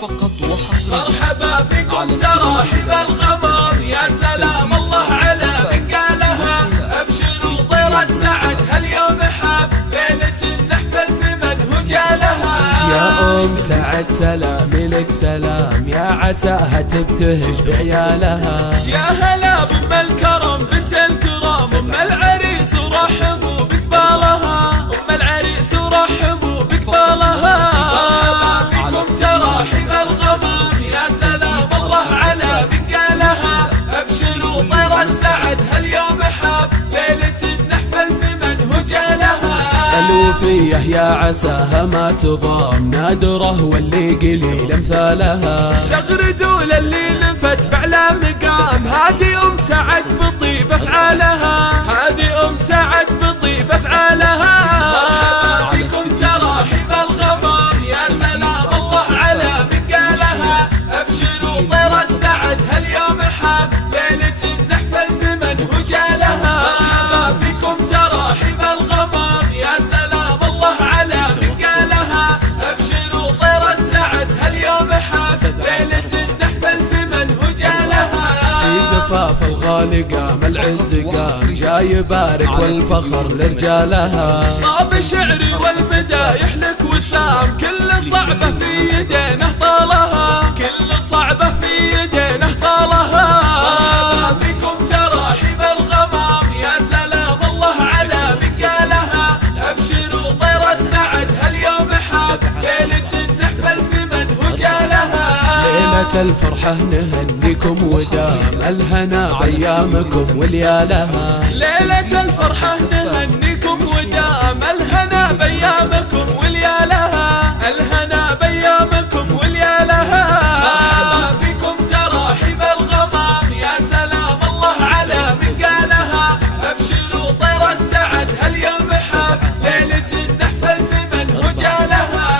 فقط وحصريا. مرحبا فيكم تراحب الغمام، يا سلام الله على من قالها. ابشروا طير السعد هاليوم حاب، ليلة نحفل في منهج لها. يا أم سعد سلامي لك سلام، يا عساها تبتهج بعيالها. يا هلا بأم الكرم بنت الكرام، أم العريس ورحبوا بقبالها، أم العريس ورحبوا بقبالها. مرحبا فيكم تراحب الغمام، يا سلام الله على من قالها. ابشروا طير السعد هاليوم حاب، ليلة نحفل في منهج لها. الوفية يا عساها ما تضام، نادرة واللي قليل امثالها. سغردوا للي لفت بعلى مقام، هذه أم سعد بطيب افعالها، هذه أم سعد بطيب افعالها. مرحبا فيكم تراحب الغمام، يا سلام الله على من قالها. ابشروا طير السعد هاليوم حاب، ليلة نحفل في منهج لها. مرحبا فيكم تراحب الغمام، يا سلام الله على من قالها. ابشروا طير السعد هاليوم حاب، ليلة نحفل في منهج لها. في زفاف الغالي قام العز قام، جاي يبارك والفخر لرجالها. طاب شعري والمدايح لك وسام، كل صعبة في يدينه طالها، كل صعبة في يدينه طالها. مرحبا فيكم تراحب الغمام، يا سلام الله على من قالها. ابشروا طير السعد هاليوم حاب، ليلة نحفل في منهج لها. ليلة الفرحة نهنيكم ودام الهنا بأيامكم وليالها. ليلة الفرحة نهنيكم ودام الهنا بأيامكم وليالها، الهنا بأيامكم وليالها. مرحبا فيكم تراحب الغمام، يا سلام الله على من قالها. ابشروا طير السعد هاليوم حاب، ليلة نحفل في منهج لها.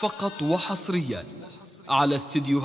فقط وحصريا على استديو